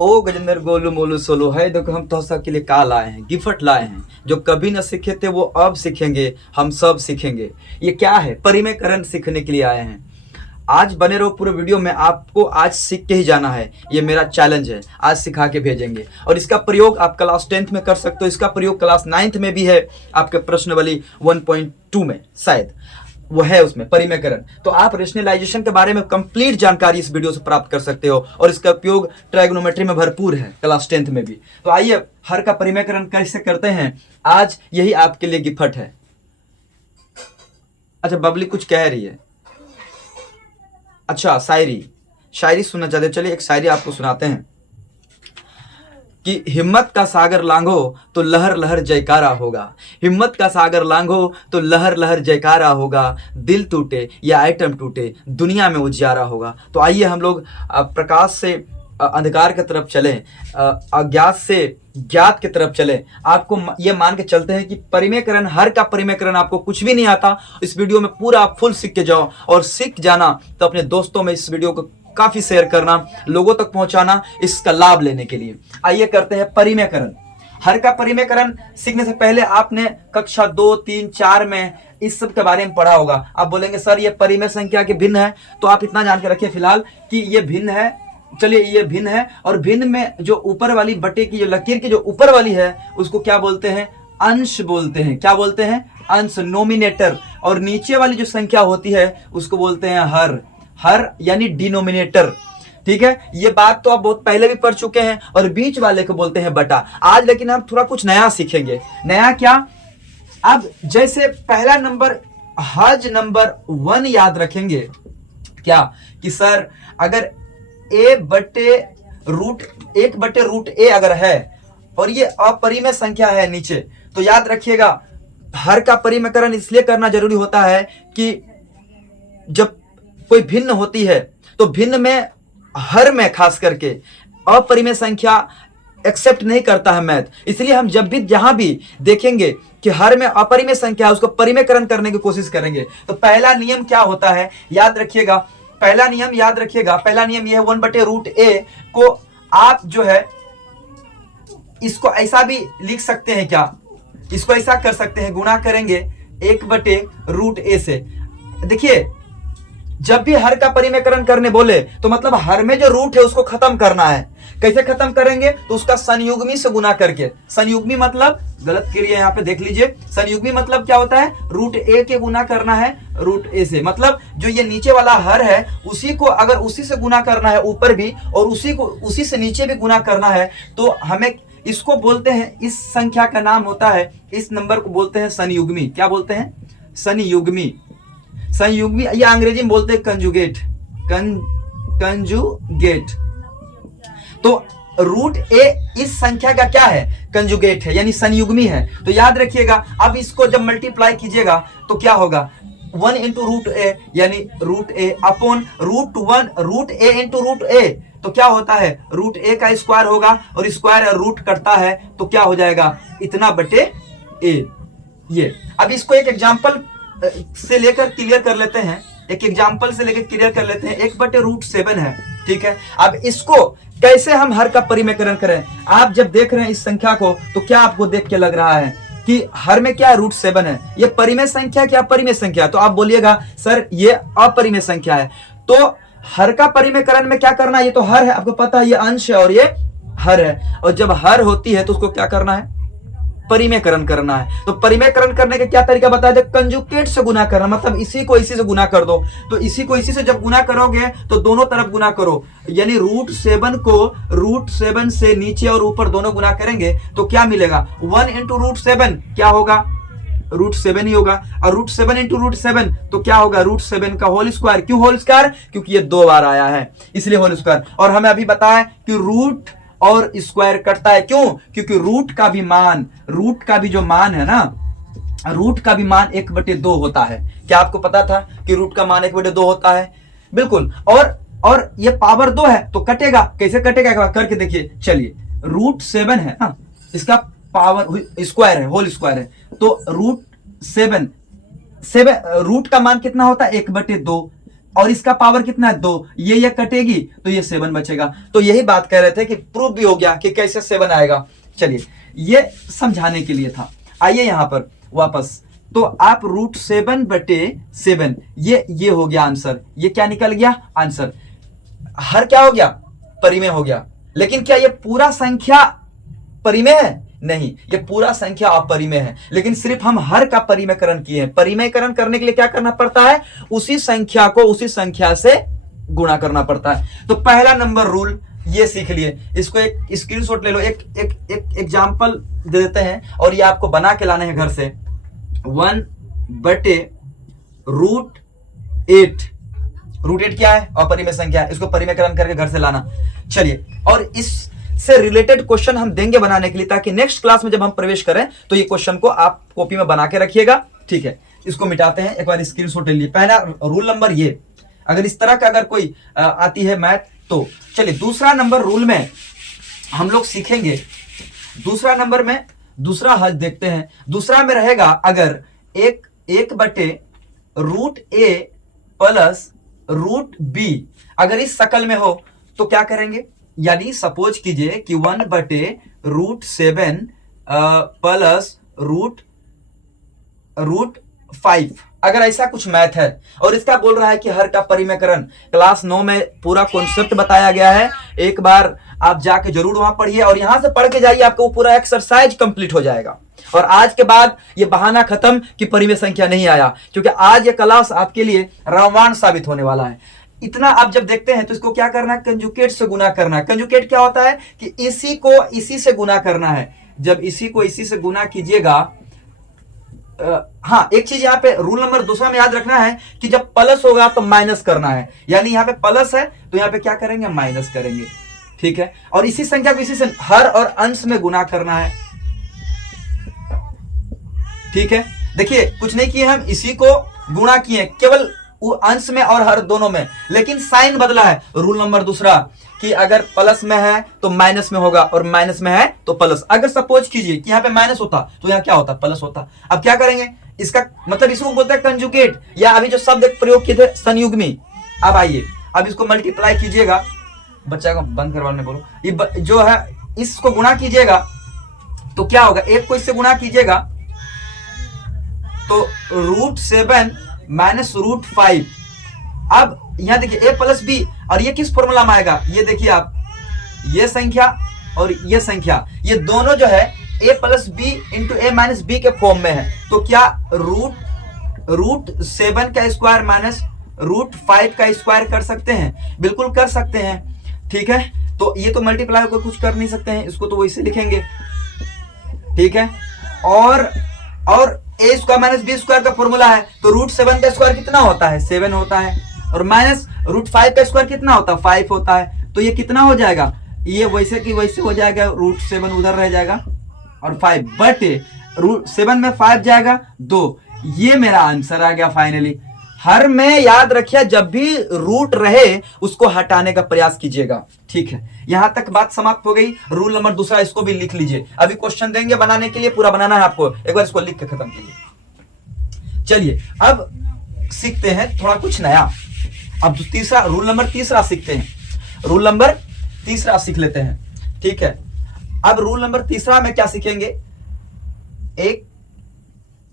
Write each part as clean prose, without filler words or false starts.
ओ गजेंद्र गोलू मोलू सोलू है, देखो हम तो सबके लिए का लाए हैं, गिफ्ट लाए हैं। जो कभी न सीखे थे वो अब सीखेंगे, हम सब सीखेंगे। ये क्या है? परिमेयकरण सीखने के लिए आए हैं। आज बने रहो पूरे वीडियो में, आपको आज सीख के ही जाना है। ये मेरा चैलेंज है, आज सिखा के भेजेंगे। और इसका प्रयोग आप क्लास 10th में कर सकते हो, इसका प्रयोग क्लास 9th में भी है, आपके प्रश्नावली 1.2 में शायद वो है, उसमें परिमेयकरण। तो आप रेशनलाइजेशन के बारे में कंप्लीट जानकारी इस वीडियो से प्राप्त कर सकते हो, और इसका उपयोग ट्राइगोनोमेट्री में भरपूर है, क्लास 10th में भी। तो आइए हर का परिमेयकरण कैसे करते हैं, आज यही आपके लिए गिफ्ट है। अच्छा, बबली कुछ कह रही है। अच्छा, शायरी सुनना चाहते हो? चलिए एक शायरी आपको सुनाते हैं कि हिम्मत का सागर लांघो तो लहर लहर जयकारा होगा। हिम्मत का सागर लांघो तो लहर लहर जयकारा होगा। दिल टूटे या आइटम टूटे, दुनिया में उजियारा होगा। तो आइए हम लोग प्रकाश से अंधकार की तरफ चलें, अज्ञात से ज्ञात की तरफ चलें। आपको ये मान के चलते हैं कि परिमेयकरण, हर का परिमेयकरण आपको कुछ भी नहीं आता। इस वीडियो में पूरा आप फुल सीख के जाओ, और सीख जाना तो अपने दोस्तों में इस वीडियो को काफी शेयर करना, लोगों तक पहुंचाना, इसका लाभ लेने के लिए। आइए करते हैं परिमेयकरण। हर का परिमेयकरण सीखने से पहले आपने कक्षा 2, 3, 4 में इस सब के बारे में पढ़ा होगा। आप बोलेंगे सर ये परिमेय संख्या के भिन्न है, तो आप इतना जान के रखिए फिलहाल कि ये भिन्न है। चलिए ये भिन्न है, और भिन्न में जो ऊपर वाली बटे की जो लकीर की जो ऊपर वाली है उसको क्या बोलते हैं? अंश बोलते हैं। क्या बोलते हैं? अंश, नोमिनेटर। और नीचे वाली जो संख्या होती है उसको बोलते हैं हर। हर यानी डिनोमिनेटर। ठीक है, ये बात तो आप बहुत पहले भी पढ़ चुके हैं। और बीच वाले को बोलते हैं बटा। आज लेकिन हम थोड़ा कुछ नया सीखेंगे। नया क्या? अब जैसे पहला नंबर हज नंबर 1 याद रखेंगे क्या, कि सर अगर एक बटे रूट ए अगर है और ये अपरिमेय संख्या है नीचे, तो याद रखिएगा हर का परिमेयकरण इसलिए करना जरूरी होता है कि जब कोई भिन्न होती है तो भिन्न में, हर में खास करके अपरिमेय संख्या एक्सेप्ट नहीं करता है मैथ। इसलिए हम जब भी जहां भी देखेंगे कि हर में अपरिमेय संख्या है, उसको परिमेयकरण करने की कोशिश करेंगे। तो पहला नियम क्या होता है याद रखिएगा, पहला नियम याद रखिएगा। पहला नियम यह है 1/√a को आप जो है इसको ऐसा भी लिख सकते हैं। क्या इसको ऐसा कर सकते हैं? गुणा करेंगे 1/√a से। देखिए जब भी हर का परिमेयकरण करने बोले तो मतलब हर में जो रूट है उसको खत्म करना है। कैसे खत्म करेंगे? तो उसका संयुग्मी से गुना करके। संयुग्मी मतलब, गलत क्रिया यहाँ पे देख लीजिए, संयुग्मी मतलब क्या होता है? √a के गुना करना है √a से। मतलब जो ये नीचे वाला हर है उसी को अगर उसी से गुना करना है ऊपर भी, और उसी से नीचे भी गुना करना है, तो हमें इसको बोलते हैं, इस संख्या का नाम होता है, इस नंबर को बोलते हैं संयुग्मी। क्या बोलते हैं? संयुग्मी। संयुग्मी या अंग्रेजी में बोलते हैं कंजुगेट। कंजुगेट। तो √a इस संख्या का क्या है? कंजुगेट है, यानी संयुग्मी है। तो याद रखिएगा, अब इसको जब मल्टीप्लाई कीजिएगा तो क्या होगा? 1 × √a यानी √a अपॉन √a × √a। तो क्या होता है? √a का स्क्वायर होगा, और स्क्वायर रूट कटता है तो क्या हो जाएगा? इतना बटे a। ये अब इसको एक एग्जाम्पल से लेकर क्लियर कर लेते हैं। एक एग्जाम्पल से लेकर क्लियर कर लेते हैं। 1/√7 है, ठीक है। अब इसको कैसे हम हर का परिमेयकरण करें? आप जब देख रहे हैं इस संख्या को तो क्या आपको देख के लग रहा है कि हर में क्या है? √7 है। ये परिमेय संख्या क्या अपरिमेय संख्या? तो आप बोलिएगा सर ये अपरिमेय संख्या है। तो हर का परिमेयकरण में क्या करना है? ये तो हर है, आपको पता है, ये अंश है और ये हर है। और जब हर होती है तो उसको क्या करना है? परिमेयकरण करना है। तो परिमेयकरण करने का क्या तरीका बताया जाए? कंजुगेट से गुना करना, मतलब इसी को इसी से गुना कर दो। तो इसी को इसी से जब गुना करोगे तो दोनों तरफ गुना करो, यानी √7 को √7 से नीचे और ऊपर दोनों गुना करेंगे तो क्या मिलेगा? 1 × √7 क्या होगा? √7 ही होगा। और √7 × √7 तो क्या होगा? √7 का होल स्क्वायर। क्यों होल स्क्वायर? क्योंकि ये 2 बार आया है, इसलिए होल स्क्वायर। और हमें अभी बताया कि रूट और स्क्वायर कटता है। क्यों? क्योंकि रूट का भी जो मान है ना, रूट का भी मान 1/2 होता है। क्या आपको पता था कि रूट का मान 1/2 होता है? बिल्कुल। और ये पावर 2 है तो कटेगा। कैसे कटेगा? एक बार करके देखिए। चलिए, √7 है ना, इसका पावर स्क्वायर है, होल स्क्वायर है। तो √7 रूट का मान कितना होता है? 1/2। और इसका पावर कितना है 2, ये कटेगी तो ये 7 बचेगा। तो यही बात कह रहे थे कि प्रूफ भी हो गया कि कैसे 7 आएगा। चलिए ये समझाने के लिए था। आइए यहां पर वापस, तो आप √7/7 ये हो गया आंसर। ये क्या निकल गया आंसर? हर क्या हो गया? परिमेय हो गया। लेकिन क्या ये पूरा संख्या परिमेय है? नहीं, ये पूरा संख्या अपरिमेय है। लेकिन सिर्फ हम हर का परिमेयकरण किए हैं। परिमेयकरण करने के लिए क्या करना पड़ता है? उसी संख्या को उसी संख्या से गुणा करना पड़ता है। तो पहला नंबर रूल ये सीख लिए। इसको एक स्क्रीनशॉट ले लो, एक एग्जाम्पल दे देते हैं और ये आपको बना के लाने हैं घर से। 1/√8। √8 क्या है? अपरिमेय संख्या है। इसको परिमेयकरण करके घर से लाना। चलिए, और इससे रिलेटेड क्वेश्चन हम देंगे बनाने के लिए, ताकि नेक्स्ट क्लास में जब हम प्रवेश करें तो ये क्वेश्चन को आप कॉपी में बना के रखिएगा। ठीक है, इसको मिटाते हैं, एक बार स्क्रीनशॉट ले लीजिए। पहला रूल नंबर ये, अगर इस तरह का अगर कोई आती है मैथ तो चलिए दूसरा नंबर रूल में हम लोग सीखेंगे। दूसरा नंबर में दूसरा हल देखते हैं। दूसरा में रहेगा अगर 1/√A प्लस √B अगर इस शकल में हो तो क्या करेंगे? यानी सपोज कीजिए कि 1/√7 प्लस √5 अगर ऐसा कुछ मैथ है और इसका बोल रहा है कि हर का परिमेयकरण। क्लास 9 में पूरा कॉन्सेप्ट बताया गया है। एक बार आप जाके जरूर वहां पढ़िए और यहां से पढ़ के जाइए, आपको वो पूरा एक्सरसाइज कंप्लीट हो जाएगा। और आज के बाद ये बहाना खत्म कि परिमेय संख्या नहीं आया, क्योंकि आज ये क्लास आपके लिए रामबाण साबित होने वाला है। इतना आप जब देखते हैं तो इसको क्या करना है? कंजुगेट से गुना करना है। कंजुगेट क्या होता है कि इसी को इसी से गुना करना है। जब इसी को इसी से गुना कीजिएगा, हाँ एक चीज यहाँ पे रूल नंबर दूसरा में याद रखना है कि जब प्लस होगा तो माइनस करना है। यानी यहाँ पे प्लस है तो यहाँ पे क्या करेंगे? माइनस करेंगे। ठीक है, और इसी संख्या को इसी से हर और अंश में गुना करना है। ठीक है, देखिए कुछ नहीं किए हम, इसी को गुणा किए केवल अंश में और हर दोनों में, लेकिन साइन बदला है। रूल नंबर दूसरा कि अगर प्लस में है तो माइनस में होगा और माइनस में है तो प्लस। अगर सपोज कीजिए कि यहाँ पे माइनस होता तो यहाँ क्या होता? प्लस होता। अब क्या करेंगे? इसका मतलब इसको बोलते हैं कंजुगेट, या अभी जो शब्द प्रयोग किए थे संयुग्मी। अब आइए, अब इसको मल्टीप्लाई कीजिएगा। बच्चा को बंद करवाने बोलो। ये जो है इसको गुणा कीजिएगा तो क्या होगा? एक को इससे गुणा कीजिएगा तो √7 माइनस √5। अब यहां देखिए a प्लस बी, और ये किस फॉर्मूला में आएगा? ये देखिए आप, ये संख्या और ये संख्या, ये दोनों जो है a plus B into a minus B के फॉर्म में है। तो क्या √7 का स्क्वायर माइनस √5 का स्क्वायर कर सकते हैं? बिल्कुल कर सकते हैं। ठीक है, तो ये तो मल्टीप्लाई होकर कुछ कर नहीं सकते हैं, इसको तो वैसे लिखेंगे। ठीक है, और a square minus B square का फॉर्मूला है तो √7 का स्क्वायर कितना होता है? 7 होता है, और माइनस √5 का स्क्वायर कितना होता है? 5 होता है। तो ये कितना हो जाएगा? ये वैसे की वैसे हो जाएगा, √7 उधर रह जाएगा और 5 बट √7 में 5 जाएगा 2। ये मेरा आंसर आ गया फाइनली। हर में याद रखिए, जब भी रूट रहे उसको हटाने का प्रयास कीजिएगा। ठीक है, यहां तक बात समाप्त हो गई। रूल नंबर दूसरा इसको भी लिख लीजिए। अभी क्वेश्चन देंगे बनाने के लिए, पूरा बनाना है आपको, एक बार इसको लिख के खत्म कीजिए। चलिए अब सीखते हैं थोड़ा कुछ नया। अब तीसरा रूल नंबर तीसरा सीखते हैं। रूल नंबर तीसरा सीख लेते हैं। ठीक है, अब रूल नंबर तीसरा में क्या सीखेंगे? एक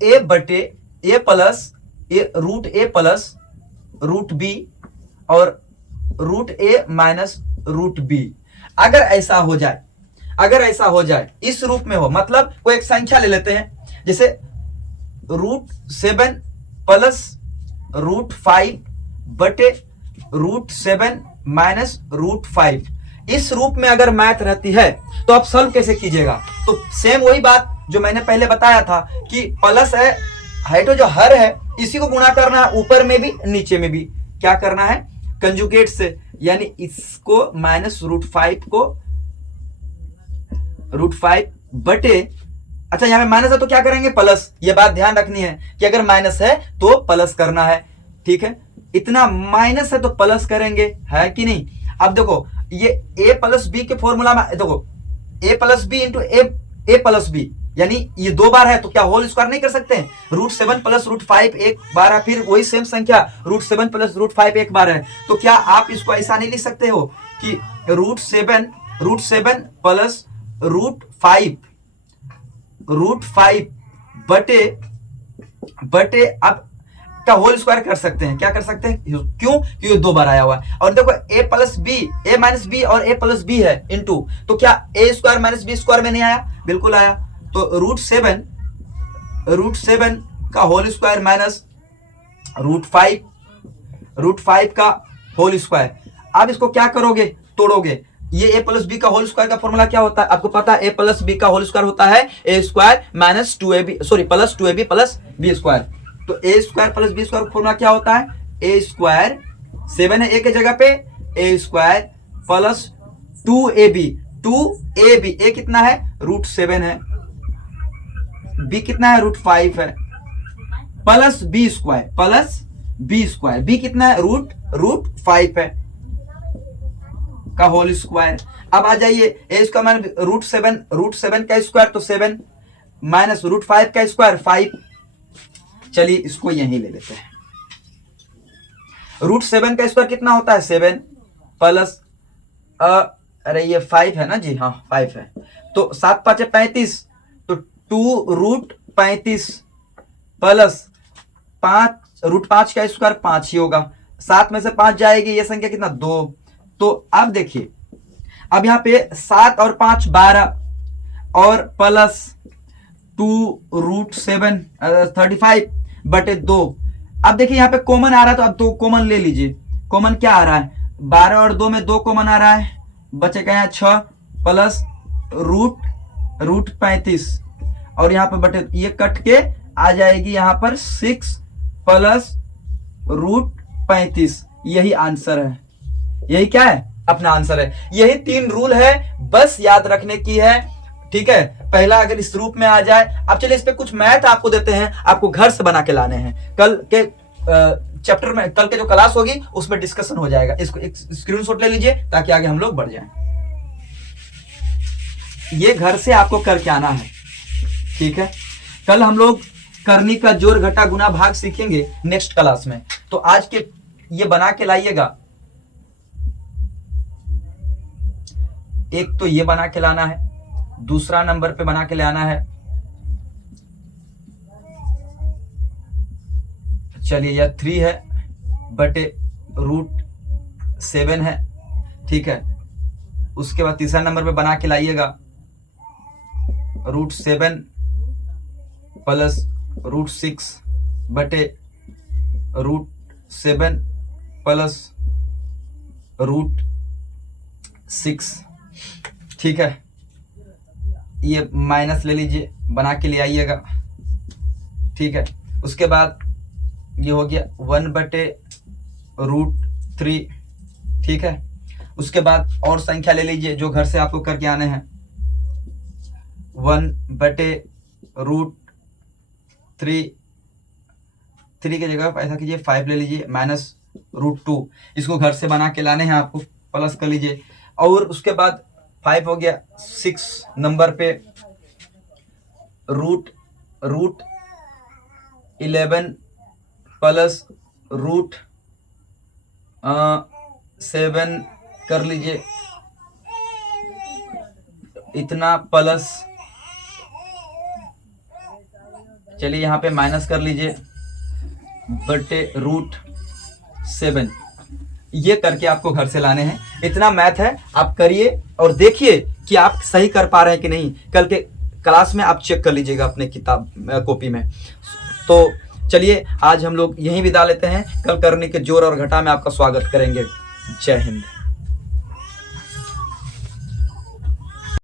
a बटे a plus √a plus √b और √a माइनस √b। अगर ऐसा हो जाए इस रूप में हो, मतलब कोई एक संख्या ले लेते हैं, जैसे √7 प्लस √5 बटे √7 माइनस √5। इस रूप में अगर मैथ रहती है तो आप सॉल्व कैसे कीजिएगा? तो सेम वही बात जो मैंने पहले बताया था कि प्लस है तो जो हर है इसी को गुणा करना है, ऊपर में भी नीचे में भी। क्या करना है? कंजुगेट से, यानी इसको माइनस √5 को √5 बटे, अच्छा यहाँ पे माइनस है तो क्या करेंगे? प्लस। ये बात ध्यान रखनी है कि अगर माइनस है तो प्लस करना है। ठीक है, इतना माइनस है तो प्लस करेंगे, है कि नहीं? अब देखो ये a प्लस बी के फॉर्मूला में देखो, a plus B into A plus B, यानी ये 2 बार है तो क्या होल स्क्वायर नहीं कर सकते हैं? √7 प्लस √5 एक बार है, फिर वही सेम संख्या √7 प्लस √5 एक बार है, तो क्या आप इसको ऐसा नहीं लिख सकते हो कि √7 प्लस √5 बटे अब का होल स्क्वायर कर सकते हैं? क्या कर सकते हैं? क्यों? क्योंकि ये 2 बार आया हुआ है। और देखो a माइनस बी और a प्लस बी है इनटू, तो क्या a square minus B square में नहीं आया? बिल्कुल आया। तो √7 का होल स्क्वायर माइनस √5 का होल स्क्वायर। अब इसको क्या करोगे? तोड़ोगे। ये a प्लस बी का होल स्क्वायर का फॉर्मूला क्या होता है? आपको पता है a प्लस बी का होल स्क्वायर होता है a square minus plus 2ab plus B square. तो a square plus B square का फॉर्मूला क्या होता है? a स्क्वायर 7 है a के जगह पे, a square plus 2ab a कितना है? √7 है, b कितना है? √5 है, प्लस b स्क्वायर b कितना है? √5 है का होल स्क्वायर। अब आ जाइए a स्क्वायर माइनस √7 का स्क्वायर, तो 7 माइनस √5 का स्क्वायर 5। चलिए इसको यहीं ले लेते हैं। √7 का स्क्वायर कितना होता है? 7 प्लस अरे ये 5 है ना जी, हाँ 5 है, तो 7 5 35, तो 2√35 प्लस 5 √5 का स्क्वायर 5 ही होगा, 7 में से 5 जाएगी, ये संख्या कितना? 2। तो अब देखिए, अब यहाँ पे 7 और 5 12 और प्लस 2√7 35 बटे 2। अब देखिए यहाँ पे कॉमन आ रहा है, तो अब 2 कॉमन ले लीजिए। कॉमन क्या आ रहा है? 12 और 2 में 2 कॉमन आ रहा है, बचेगा यहाँ 6 प्लस √35 और यहाँ पे बटे ये कट के आ जाएगी यहाँ पर 6 प्लस √35। यही आंसर है। यही क्या है? अपना आंसर है। यही 3 रूल है, बस याद रखने की है। ठीक है, पहला अगर इस रूप में आ जाए। अब चलिए इस पे कुछ मैथ आपको देते हैं, आपको घर से बना के लाने हैं। कल के चैप्टर में, कल के जो क्लास होगी उसमें डिस्कशन हो जाएगा। इसको एक स्क्रीनशॉट ले लीजिए ताकि आगे हम लोग बढ़ जाएं। ये घर से आपको करके आना है। ठीक है, कल हम लोग करनी का जोड़ घटा गुना भाग सीखेंगे नेक्स्ट क्लास में। तो आज के ये बना के लाइएगा। एक तो ये बना के लाना है, दूसरा नंबर पे बना के ले आना है। चलिए यह 3 है बटे √7 है। ठीक है, उसके बाद तीसरा नंबर पे बना के लाइएगा √7 प्लस √6 बटे √7 प्लस √6। ठीक है, ये माइनस ले लीजिए, बना के ले आइएगा। ठीक है, उसके बाद ये हो गया 1 बटे √3। ठीक है, उसके बाद और संख्या ले लीजिए जो घर से आपको करके आने हैं। 1 बटे √3 की जगह ऐसा कीजिए 5 ले लीजिए, माइनस √2। इसको घर से बना के लाने हैं आपको, प्लस कर लीजिए। और उसके बाद 5 हो गया 6 नंबर पे, √11 प्लस √7 कर लीजिए, इतना प्लस, चलिए यहाँ पे माइनस कर लीजिए बटे √7। ये करके आपको घर से लाने हैं। इतना मैथ है, आप करिए और देखिए कि आप सही कर पा रहे हैं कि नहीं। कल के क्लास में आप चेक कर लीजिएगा अपने किताब कॉपी में। तो चलिए आज हम लोग यहीं विदा लेते हैं। कल करने के जोड़ और घटा में आपका स्वागत करेंगे। जय हिंद।